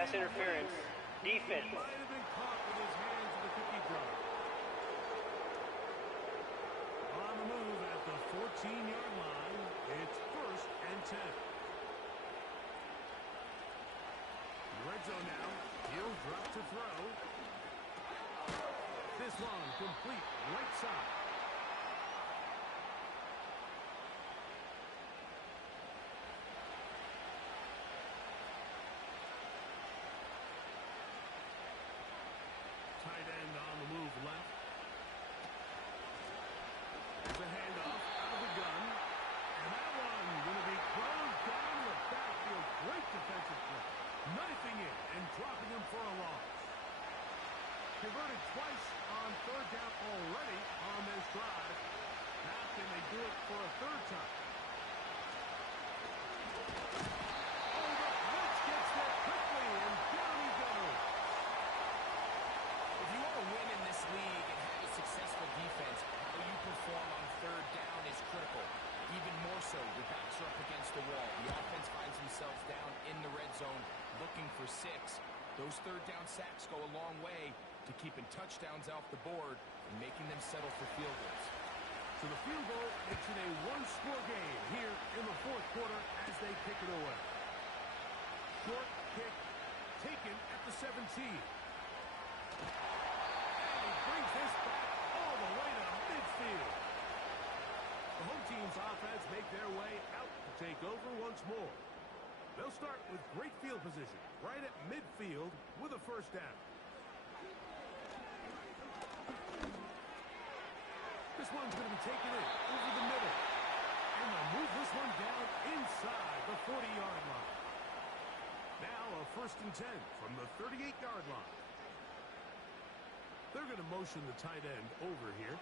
Pass interference. Defense. He might have been caught with his hands in the cookie jar. On the move at the 14-yard line. It's 1st and 10. Red zone now. He'll drop to throw. This one complete right side. Tight end on the move left. There's a handoff out of the gun. And that one going to be closed down the backfield. Great defensive play. Knifing it and dropping him for a loss. Converted twice on 3rd down already on this drive. Now can they do it for a 3rd time? Oh, the blitz gets there quickly, and down he goes. If you want to win in this league and have a successful defense, how you perform on 3rd down is critical. Even more so, your backs are up against the wall. The offense finds themselves down in the red zone looking for 6. Those 3rd down sacks go a long way to keeping touchdowns off the board and making them settle for field goals. So the field goal makes it a 1-score game here in the 4th quarter as they kick it away. Short kick taken at the 17. And he brings this back all the way to midfield. The home team's offense make their way out to take over once more. They'll start with great field position right at midfield with a 1st down. This one's going to be taken in over the middle. And they'll move this one down inside the 40-yard line. Now a 1st and 10 from the 38-yard line. They're going to motion the tight end over here.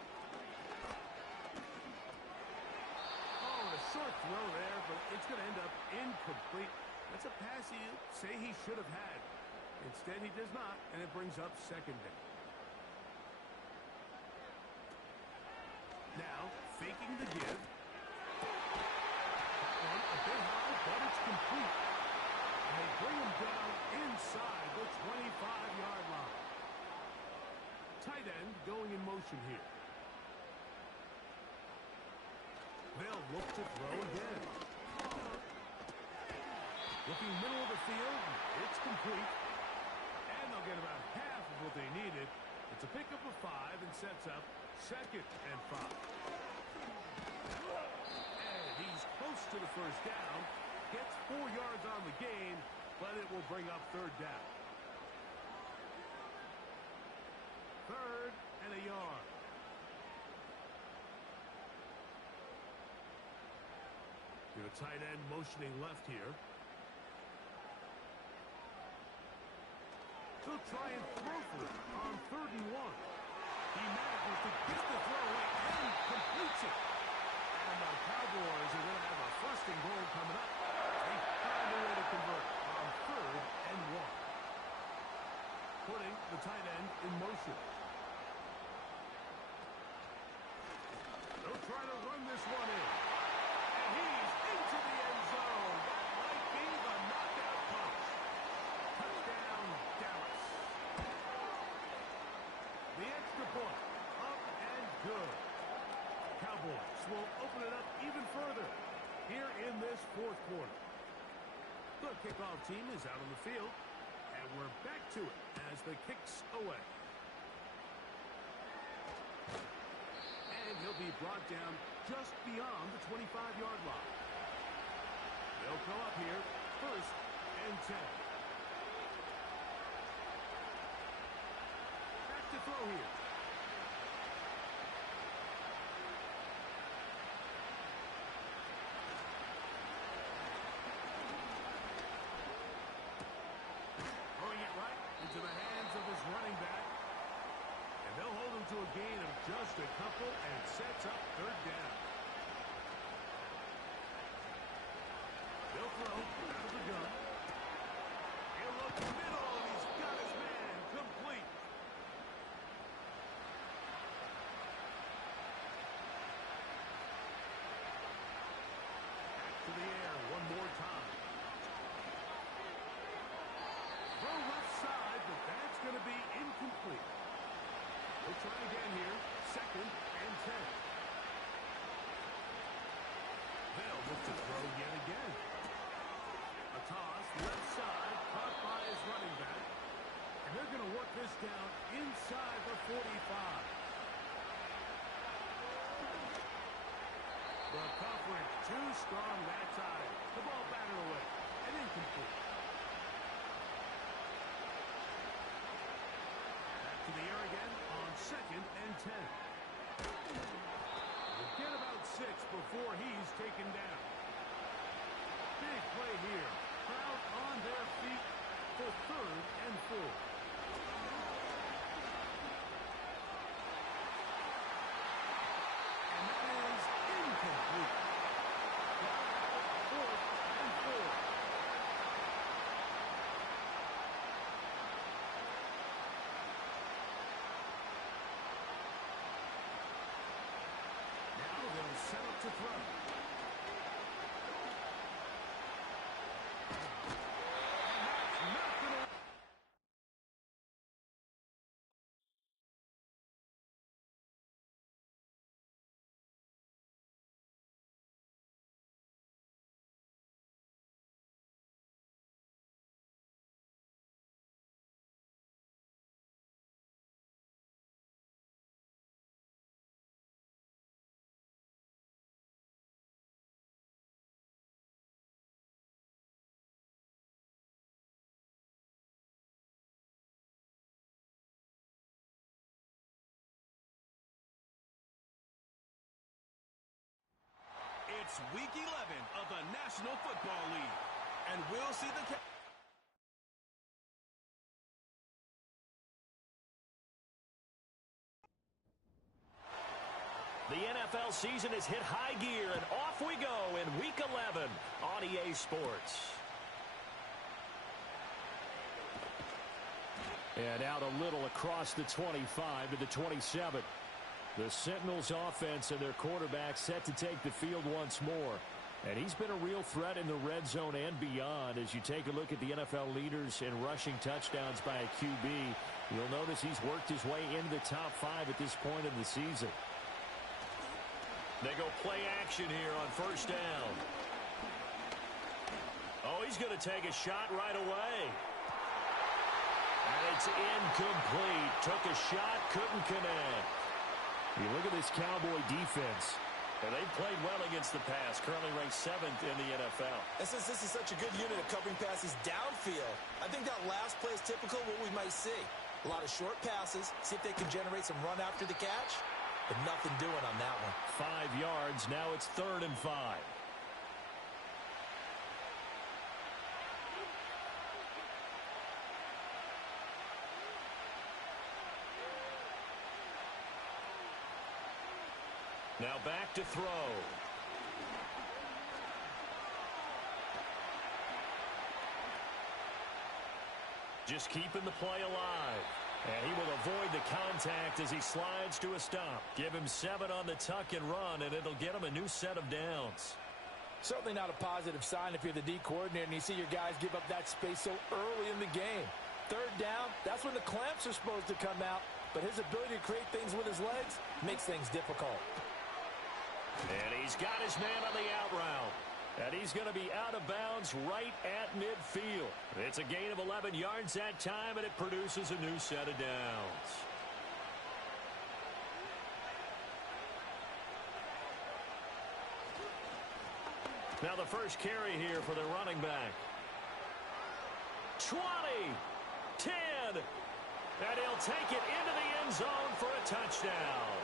Oh, a short throw there, but it's going to end up incomplete. That's a pass he'd say he should have had. Instead, he does not, and it brings up 2nd down. Now, faking the give. That one a bit high, but it's complete. And they bring him down inside the 25-yard line. Tight end going in motion here. They'll look to throw again. Looking middle of the field, it's complete. And they'll get about half of what they needed. It's a pickup of 5 and sets up 2nd and 5. And he's close to the 1st down. Gets 4 yards on the gain, but it will bring up 3rd down. 3rd and a yard. The tight end motioning left here. He'll try and throw for it on 3rd and 1. He manages to get the throw away and completes it. And the Cowboys are going to have a 1st and goal coming up. They find a way to convert on 3rd and 1. Putting the tight end in motion. They'll try to run this one in. And he's into the end zone. That might be the knockout punch. Touchdown, Dallas. The extra point, up and good. Cowboys will open it up even further here in this 4th quarter. The kickoff team is out on the field, and we're back to it as the kick's away. And he'll be brought down just beyond the 25-yard line. They'll come up here, 1st and 10. Back to throw here. Throwing it right into the hands of his running back. And they'll hold him to a gain of just a couple and sets up 3rd down. They'll throw out of the gun. He'll look middle, and he's got his man complete. Back to the air one more time. Throws but that's going to be incomplete. We'll try again here. 2nd and 10. They'll look to throw yet again. A toss, left side, caught by his running back. And they're going to work this down inside the 45. The coverage too strong that time. The ball batted away and incomplete. Back to the air again on 2nd and 10. We'll get about 6 before he's taken down. Big play here. Crowd on their feet for 3rd and 4. And that is incomplete. 4th and 4. Now they'll set up to throw. It's Week 11 of the National Football League, and we'll see the... The NFL season has hit high gear, and off we go in Week 11 on EA Sports. And out a little across the 25 to the 27. The Sentinels offense and their quarterback set to take the field once more. And he's been a real threat in the red zone and beyond. As you take a look at the NFL leaders in rushing touchdowns by a QB, you'll notice he's worked his way into the top 5 at this point in the season. They go play action here on 1st down. Oh, he's going to take a shot right away. And it's incomplete. Took a shot, couldn't connect. You look at this Cowboy defense, and they've played well against the pass, currently ranked 7th in the NFL. And since this is such a good unit of covering passes downfield, I think that last play is typical of what we might see. A lot of short passes, see if they can generate some run after the catch, but nothing doing on that one. 5 yards, now it's 3rd and 5. Now back to throw. Just keeping the play alive. And he will avoid the contact as he slides to a stop. Give him 7 on the tuck and run, and it'll get him a new set of downs. Certainly not a positive sign if you're the D coordinator and you see your guys give up that space so early in the game. 3rd down, that's when the clamps are supposed to come out, but his ability to create things with his legs makes things difficult. And he's got his man on the out route. And he's going to be out of bounds right at midfield. It's a gain of 11 yards that time, and it produces a new set of downs. Now the first carry here for the running back. 20, 10, and he'll take it into the end zone for a touchdown.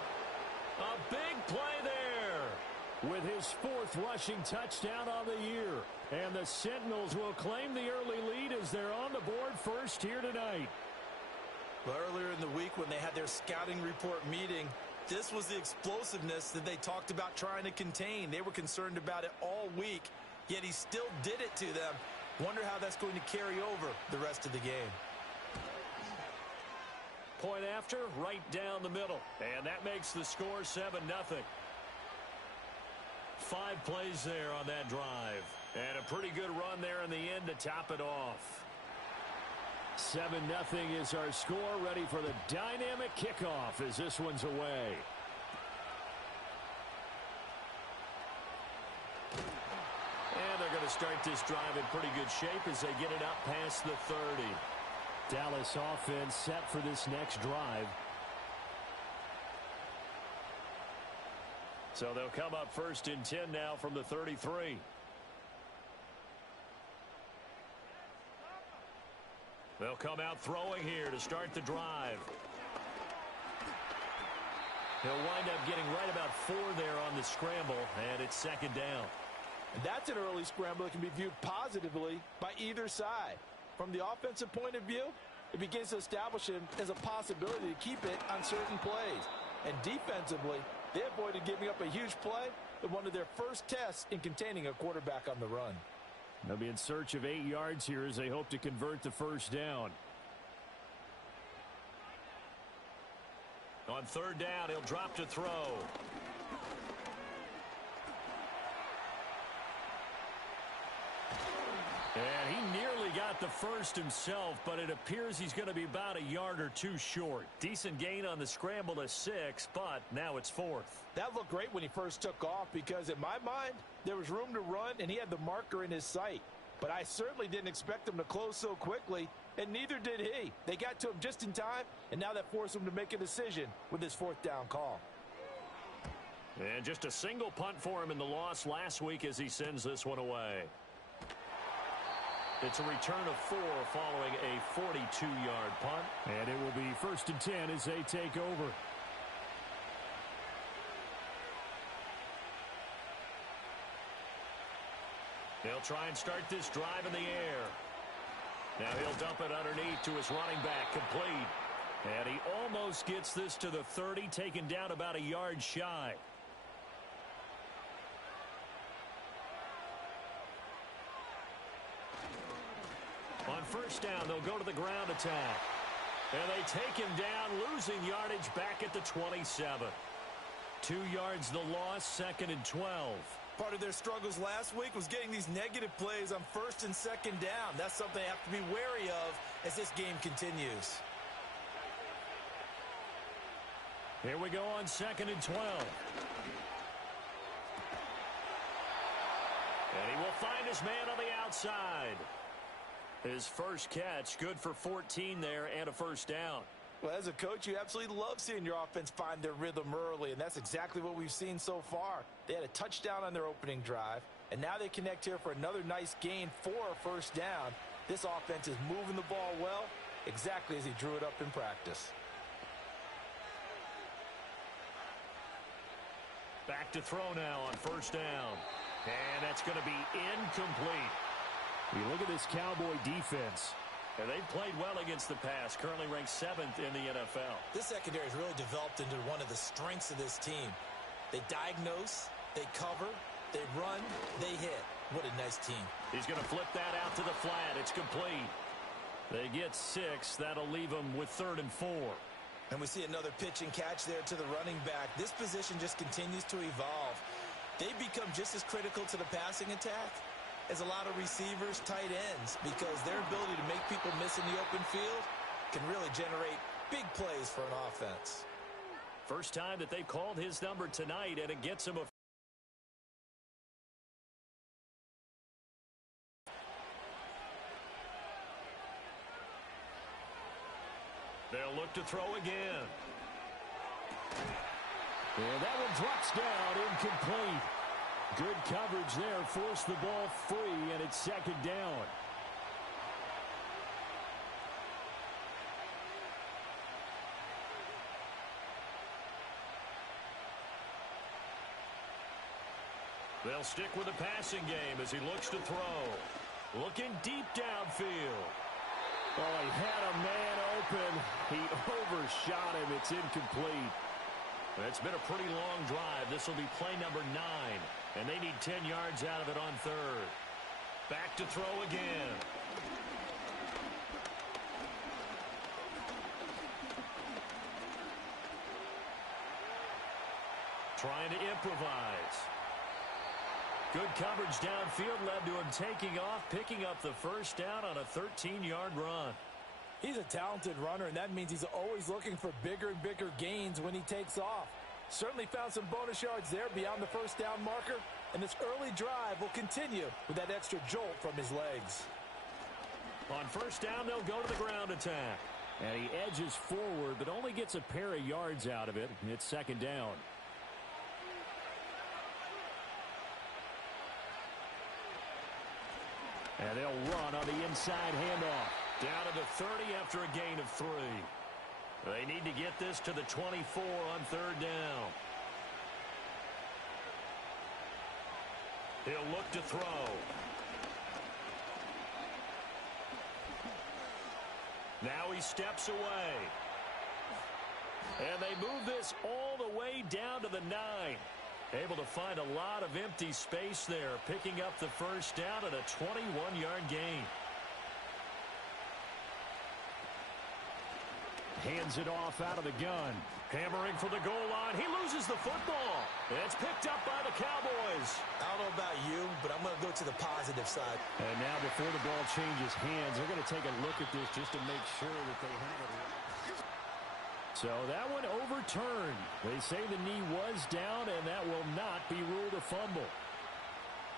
A big play there with his 4th rushing touchdown on the year. And the Sentinels will claim the early lead as they're on the board first here tonight. Well, earlier in the week when they had their scouting report meeting, this was the explosiveness that they talked about trying to contain. They were concerned about it all week, yet he still did it to them. Wonder how that's going to carry over the rest of the game. Point after, right down the middle. And that makes the score 7-0. 5 plays there on that drive. And a pretty good run there in the end to top it off. 7-0 is our score. Ready for the dynamic kickoff as this one's away. And they're going to start this drive in pretty good shape as they get it up past the 30. Dallas offense set for this next drive. So they'll come up 1st and 10 now from the 33. They'll come out throwing here to start the drive. He'll wind up getting right about 4 there on the scramble, and it's 2nd down. And that's an early scramble that can be viewed positively by either side. From the offensive point of view, it begins to establish him as a possibility to keep it on certain plays. And defensively, they avoided giving up a huge play in one of their first tests in containing a quarterback on the run. They'll be in search of 8 yards here as they hope to convert the 1st down. On 3rd down, he'll drop to throw. And he nearly got the first himself, but it appears he's going to be about a yard or 2 short. Decent gain on the scramble to 6, but now it's 4th. That looked great when he first took off because, in my mind, there was room to run and he had the marker in his sight. But I certainly didn't expect him to close so quickly, and neither did he. They got to him just in time, and now that forced him to make a decision with his 4th down call. And just a single punt for him in the loss last week as he sends this one away. It's a return of 4 following a 42-yard punt. And it will be 1st and 10 as they take over. They'll try and start this drive in the air. Now he'll dump it underneath to his running back, complete. And he almost gets this to the 30, taken down about a yard shy. On 1st down, they'll go to the ground attack. And they take him down, losing yardage back at the 27. 2 yards the loss, 2nd and 12. Part of their struggles last week was getting these negative plays on 1st and 2nd down. That's something they have to be wary of as this game continues. Here we go on 2nd and 12. And he will find his man on the outside. His first catch, good for 14 there and a 1st down. Well, as a coach, you absolutely love seeing your offense find their rhythm early, and that's exactly what we've seen so far. They had a touchdown on their opening drive, and now they connect here for another nice gain for a 1st down. This offense is moving the ball well, exactly as he drew it up in practice. Back to throw now on 1st down. And that's going to be incomplete. You look at this Cowboy defense. And they've played well against the pass, currently ranked 7th in the NFL. This secondary has really developed into one of the strengths of this team. They diagnose, they cover, they run, they hit. What a nice team. He's going to flip that out to the flat. It's complete. They get 6. That'll leave them with 3rd and 4. And we see another pitch and catch there to the running back. This position just continues to evolve. They become just as critical to the passing attack as a lot of receivers, tight ends, because their ability to make people miss in the open field can really generate big plays for an offense. First time that they've called his number tonight, and it gets him a they'll look to throw again. And that one drops down, incomplete. Good coverage there, forced the ball free, and it's 2nd down. They'll stick with the passing game as he looks to throw. Looking deep downfield. Oh, he had a man open. He overshot him. It's incomplete. It's been a pretty long drive. This will be play number 9. And they need 10 yards out of it on 3rd. Back to throw again. Trying to improvise. Good coverage downfield led to him taking off, picking up the 1st down on a 13-yard run. He's a talented runner, and that means he's always looking for bigger and bigger gains when he takes off. Certainly found some bonus yards there beyond the first down marker, and this early drive will continue with that extra jolt from his legs. On first down, they'll go to the ground attack. And he edges forward, but only gets a pair of yards out of it. It's second down. And they'll run on the inside handoff. Down to the 30 after a gain of 3. They need to get this to the 24 on third down. He'll look to throw. Now he steps away. And they move this all the way down to the 9. Able to find a lot of empty space there, picking up the first down at a 21-yard gain. Hands it off out of the gun. Hammering for the goal line. He loses the football. It's picked up by the Cowboys. I don't know about you, but I'm going to go to the positive side. And now before the ball changes hands, they're going to take a look at this just to make sure that they have it. So that one overturned. They say the knee was down, and that will not be ruled a fumble.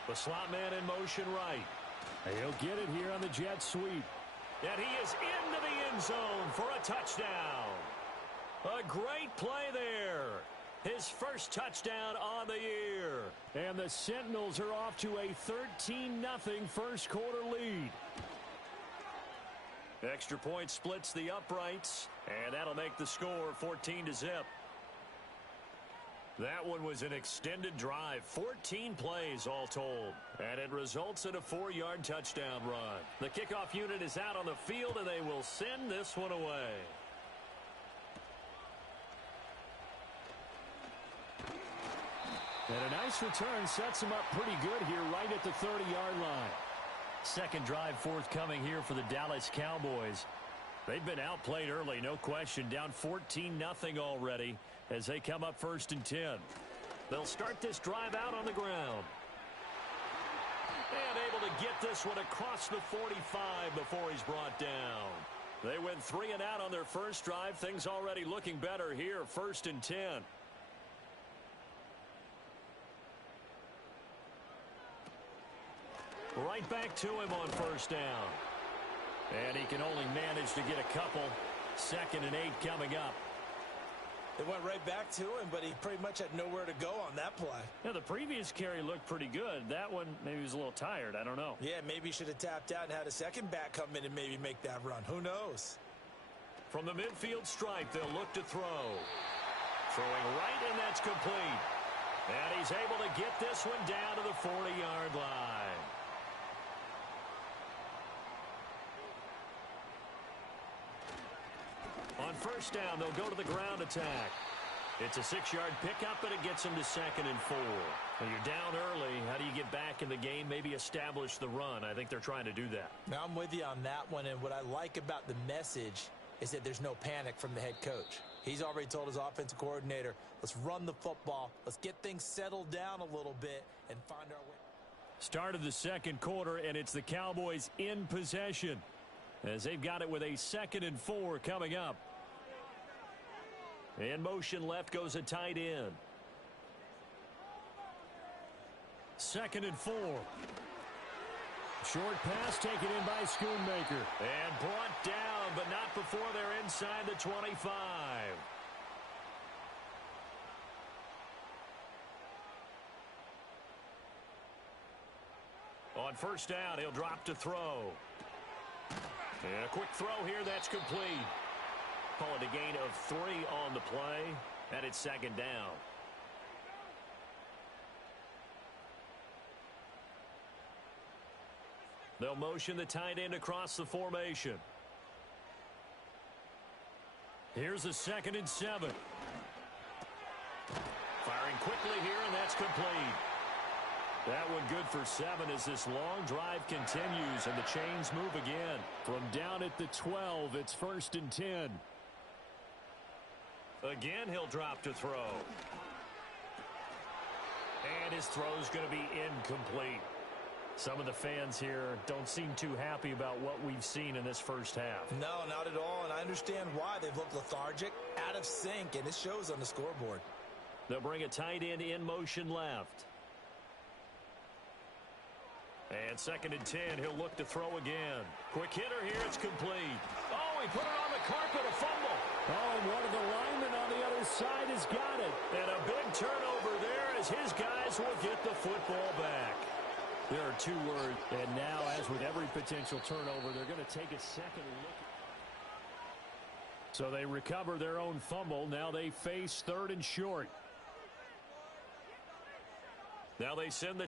The slot man in motion right. He'll get it here on the jet sweep. And he is into the end zone for a touchdown. A great play there. His first touchdown on the year. And the Sentinels are off to a 13-0 first quarter lead. Extra point splits the uprights, and that'll make the score 14-0. That one was an extended drive, 14 plays all told, and it results in a 4-yard touchdown run. The kickoff unit is out on the field, and they will send this one away. And a nice return sets them up pretty good here right at the 30-yard line. Second drive forthcoming here for the Dallas Cowboys. They've been outplayed early, no question, down 14-0 already as they come up first and 10. They'll start this drive out on the ground. And able to get this one across the 45 before he's brought down. They went 3 and out on their first drive. Things already looking better here, first and 10. Right back to him on first down. And he can only manage to get a couple. Second and 8 coming up. They went right back to him, but he pretty much had nowhere to go on that play. Yeah, the previous carry looked pretty good. That one, maybe he was a little tired. I don't know. Yeah, maybe he should have tapped out and had a second back come in and maybe make that run. Who knows? From the midfield stripe, they'll look to throw. Throwing right, and that's complete. And he's able to get this one down to the 40-yard line. On first down, they'll go to the ground attack. It's a 6-yard pickup, and it gets them to second and 4. When you're down early, how do you get back in the game, maybe establish the run? I think they're trying to do that. Now, I'm with you on that one, and what I like about the message is that there's no panic from the head coach. He's already told his offensive coordinator, let's run the football, let's get things settled down a little bit, and find our way. Start of the second quarter, and it's the Cowboys in possession as they've got it with a 2nd and 4 coming up. In motion left goes a tight end. 2nd and 4. Short pass taken in by Schoonmaker. And brought down, but not before they're inside the 25. On first down, he'll drop to throw. And a quick throw here, that's complete. Call it a gain of 3 on the play, and it's second down. They'll motion the tight end across the formation. Here's a 2nd and 7. Firing quickly here, and that's complete. That one good for 7 as this long drive continues, and the chains move again. From down at the 12, it's 1st and 10. Again, he'll drop to throw. And his throw's going to be incomplete. Some of the fans here don't seem too happy about what we've seen in this first half. No, not at all, and I understand why. They've looked lethargic, out of sync, and it shows on the scoreboard. They'll bring a tight end in motion left. And 2nd and 10, he'll look to throw again. Quick hitter here, it's complete. Oh, he put it on the carpet, a fumble. Oh, and one of the linemen on the other side has got it. And a big turnover there as his guys will get the football back. There are 2 words, and now, as with every potential turnover, they're going to take a second look. So they recover their own fumble. Now they face 3rd and short. Now they send the